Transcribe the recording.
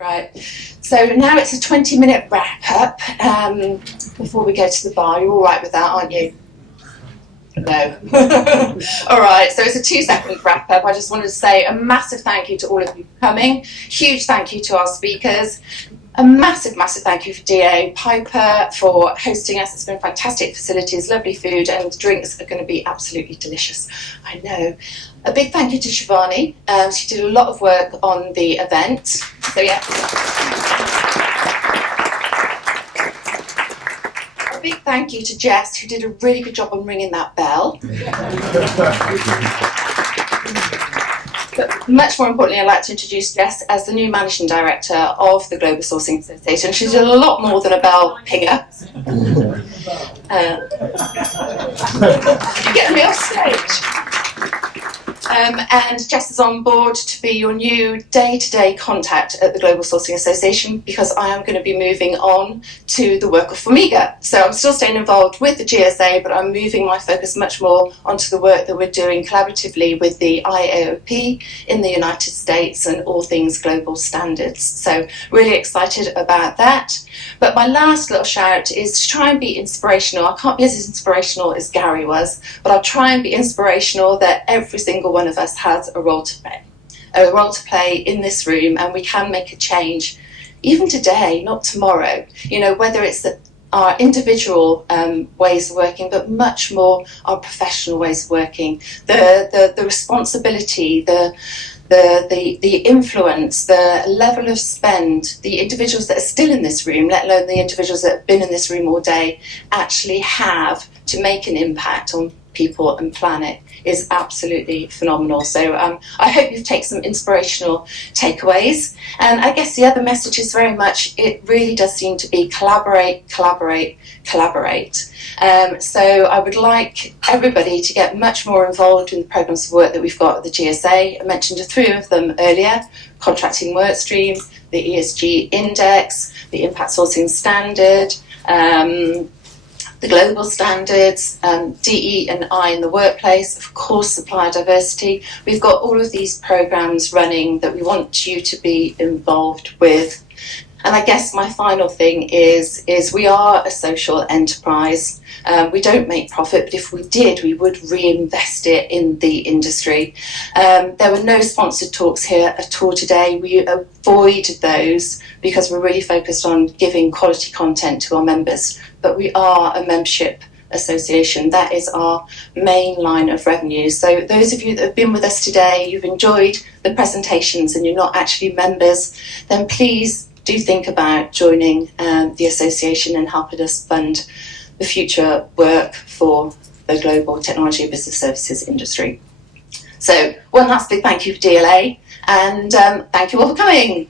Right, so now it's a 20-minute wrap-up before we go to the bar. You're all right with that, aren't you? No. All right, so it's a 2-second wrap-up. I just wanted to say a massive thank you to all of you for coming. Huge thank you to our speakers. A massive, massive thank you for DA Piper for hosting us. It's been fantastic facilities, lovely food, and drinks are going to be absolutely delicious. I know. A big thank you to Shivani. She did a lot of work on the event. So yeah. A big thank you to Jess, who did a really good job on ringing that bell. But much more importantly, I'd like to introduce Jess as the new Managing Director of the Global Sourcing Association. She's done a lot more than a bell pinger. You're getting me off stage. And Jess is on board to be your new day-to-day contact at the Global Sourcing Association, because I am going to be moving on to the work of Formiga. So I'm still staying involved with the GSA, but I'm moving my focus much more onto the work that we're doing collaboratively with the IAOP in the United States and all things global standards. So really excited about that. But my last little shout is to try and be inspirational. I can't be as inspirational as Gary was, but I'll try and be inspirational that every single one of us has a role to play in this room, and we can make a change even today, not tomorrow. You know, whether it's our individual ways of working, but much more our professional ways of working, the responsibility, the influence, the level of spend, the individuals that are still in this room, let alone the individuals that have been in this room all day, actually have to make an impact on people and planet is absolutely phenomenal. So I hope you've taken some inspirational takeaways. And I guess the other message is very much, it really does seem to be collaborate, collaborate, collaborate. So I would like everybody to get much more involved in the programmes of work that we've got at the GSA. I mentioned 3 of them earlier: contracting workstream, the ESG index, the impact sourcing standard, the global standards, DE and I in the workplace, of course supplier diversity. We've got all of these programmes running that we want you to be involved with. And I guess my final thing is we are a social enterprise. We don't make profit, but if we did, we would reinvest it in the industry. There were no sponsored talks here at all today. We avoided those because we're really focused on giving quality content to our members. But we are a membership association. That is our main line of revenue. So those of you that have been with us today, you've enjoyed the presentations and you're not actually members, then please do think about joining the association and helping us fund the future work for the global technology and business services industry. So one last big thank you for DLA, and thank you all for coming.